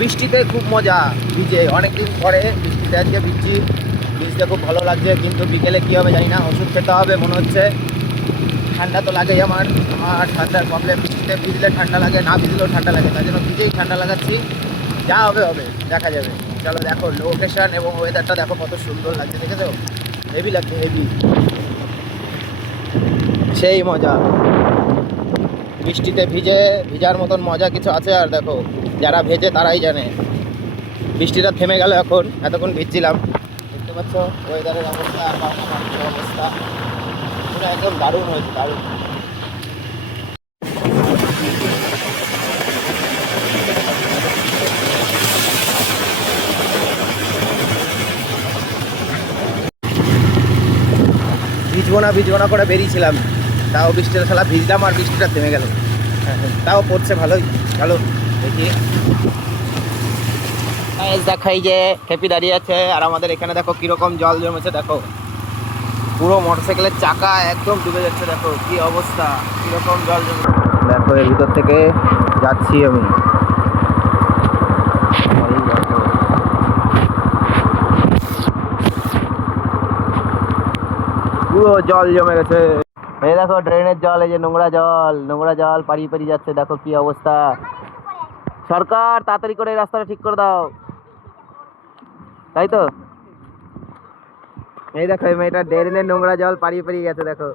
বৃষ্টিতে খুব মজা ভিজে, অনেকদিন পরে বৃষ্টিতে আজকে ভিজতে খুব ভালো লাগছে। কিন্তু বিকেলে কী হবে জানি না, ওষুধ খেতে হবে মনে হচ্ছে। ঠান্ডা তো লাগেই আমার ঠান্ডার প্রবলেম। বৃষ্টিতে ভিজলে ঠান্ডা লাগে, না ভিজলেও ঠান্ডা লাগে, তাই জন্য ভিজেই ঠান্ডা লাগাচ্ছি। যা হবে হবে, দেখা যাবে। চলো দেখো লোকেশন এবং ওয়েদারটা দেখো কত সুন্দর লাগছে, দেখেছো? হেভি লাগছে, হেভি, সেই মজা। বৃষ্টিতে ভিজার মতন মজা কিছু আছে আর দেখো, যারা ভেজে তারাই জানে। বৃষ্টিটা থেমে গেল, এতক্ষণ ভিজছিলাম। দেখতে পাচ্ছ ওয়েদারের অবস্থা আর বাংলার অবস্থা পুরো একদম দারুণ হয়েছে, দারুণ। ভিজবো না করে বেরিয়েছিলাম, তাও বৃষ্টির খেলা ভিজলাম আর বৃষ্টিটা থেমে গেল। তাও পড়ছে ভালোই। চলো দেখি। দেখাই যে খেপি দাঁড়িয়ে আছে, আর আমাদের এখানে দেখো কিরকম জল জমেছে। দেখো পুরো মোটরসাইকেলের চাকা একদম ডুবে যাচ্ছে, দেখো কি অবস্থা, কিরকম জল জমেছে। দেখো এর ভিতর থেকে যাচ্ছি আমি, পুরো জল জমে গেছে। এই দেখো ড্রেনের জল, এই যে নোংরা জল পাড়িয়ে যাচ্ছে, দেখো কি অবস্থা। সরকার তাড়াতাড়ি করে এই রাস্তাটা ঠিক করে দাও, তাই তো। এই দেখো এই মেয়েটা ড্রেনের নোংরা জল পাড়িয়ে গেছে, দেখো।